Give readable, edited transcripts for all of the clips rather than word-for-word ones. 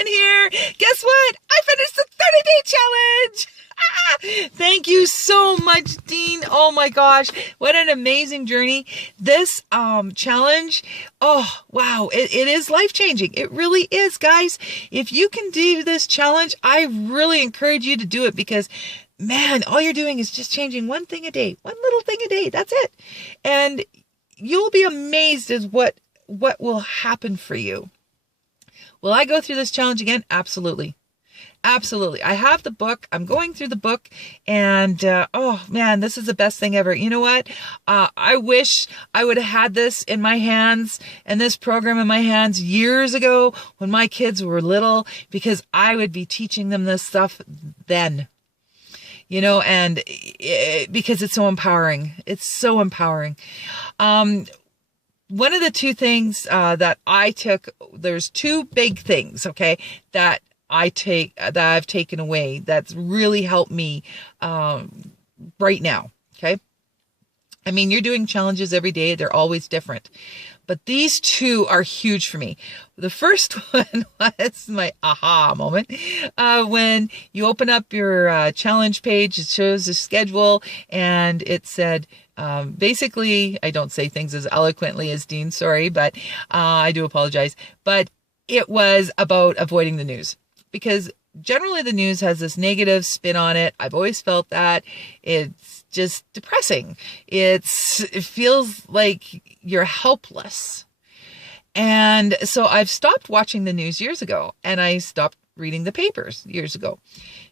Godwin here. Guess what? I finished the 30-day challenge. Thank you so much, Dean. Oh my gosh, what an amazing journey. This challenge, oh wow, it is life-changing. It really is, guys. If you can do this challenge, I really encourage you to do it because, man, all you're doing is just changing one thing a day, one little thing a day. That's it. And you'll be amazed at what will happen for you. Will I go through this challenge again? Absolutely. Absolutely. I have the book. I'm going through the book and, oh man, this is the best thing ever. You know what? I wish I would have had this in my hands and this program in my hands years ago when my kids were little, because I would be teaching them this stuff then, you know, and because it's so empowering. It's so empowering. One of the two things, that I took, there's two big things, okay, that I've taken away that's really helped me right now. Okay. I mean, you're doing challenges every day. They're always different, but these two are huge for me. The first one was my aha moment. When you open up your challenge page, it shows the schedule and it said, basically, I don't say things as eloquently as Dean, sorry, but I do apologize. But it was about avoiding the news. Because generally the news has this negative spin on it. I've always felt that. It's just depressing. It feels like you're helpless. And so I've stopped watching the news years ago, and I stopped reading the papers years ago.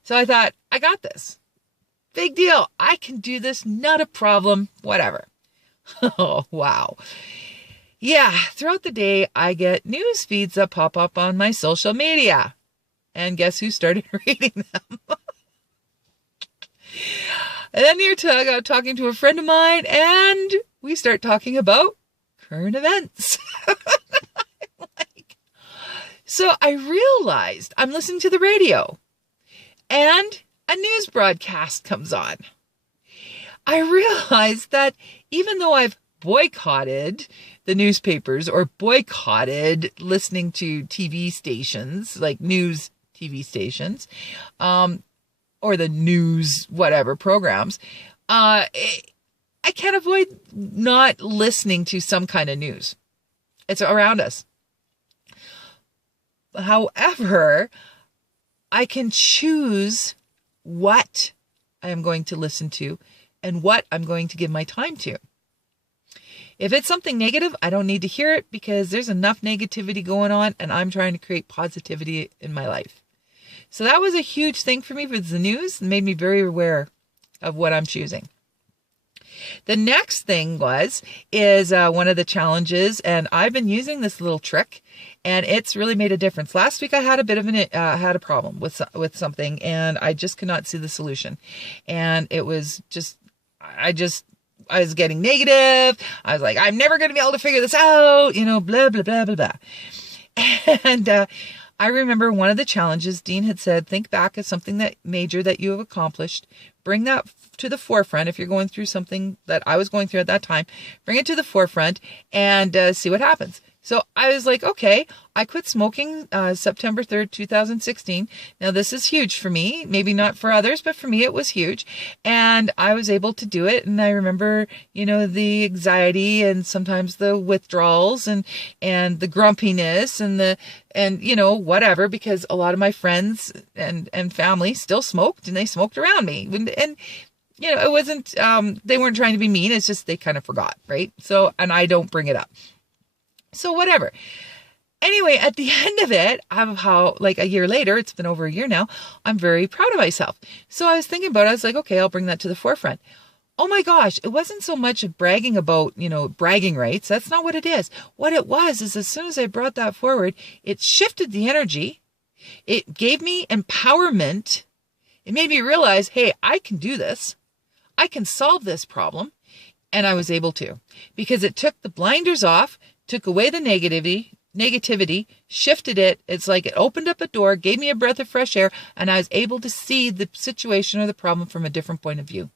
So I thought, I got this. Big deal. I can do this. Not a problem. Whatever. Oh, wow. Yeah. Throughout the day, I get news feeds that pop up on my social media. And guess who started reading them? And then you're talking to a friend of mine, and we start talking about current events. So I realized I'm listening to the radio, and a news broadcast comes on. I realized that even though I've boycotted the newspapers or boycotted listening to TV stations, like news TV stations, or the news, whatever programs, I can't avoid not listening to some kind of news. It's around us. However, I can choose what I am going to listen to and what I'm going to give my time to. If it's something negative, I don't need to hear it because there's enough negativity going on and I'm trying to create positivity in my life. So that was a huge thing for me with the news and made me very aware of what I'm choosing. The next thing is one of the challenges, and I've been using this little trick and it's really made a difference. Last week I had a bit of had a problem with something and I just could not see the solution. And it was just, I was getting negative. I was like, I'm never going to be able to figure this out, you know, blah, blah, blah, blah, blah. And I remember one of the challenges Dean had said, think back at something that major that you have accomplished. Bring that to the forefront. If you're going through something that I was going through at that time, bring it to the forefront and see what happens. So I was like, okay, I quit smoking September 3rd, 2016. Now this is huge for me, maybe not for others, but for me it was huge. And I was able to do it. And I remember, you know, the anxiety and sometimes the withdrawals and the grumpiness and you know, whatever, because a lot of my friends and family still smoked and they smoked around me. And you know, it wasn't, they weren't trying to be mean. It's just, they kind of forgot. Right. So, and I don't bring it up. So whatever. Anyway, at the end of it, how like a year later, it's been over a year now, I'm very proud of myself. So I was thinking about it. I was like, okay, I'll bring that to the forefront. Oh my gosh, it wasn't so much of bragging about, you know, bragging rights. That's not what it is. What it was is as soon as I brought that forward, it shifted the energy. It gave me empowerment. It made me realize, hey, I can do this. I can solve this problem. And I was able to, because it took the blinders off, took away the negativity, shifted it. It's like it opened up a door, gave me a breath of fresh air, and I was able to see the situation or the problem from a different point of view.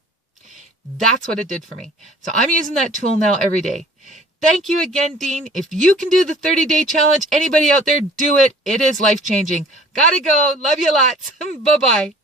That's what it did for me. So I'm using that tool now every day. Thank you again, Dean. If you can do the 30-day challenge, anybody out there, do it. It is life-changing. Gotta go. Love you lots. Bye-bye.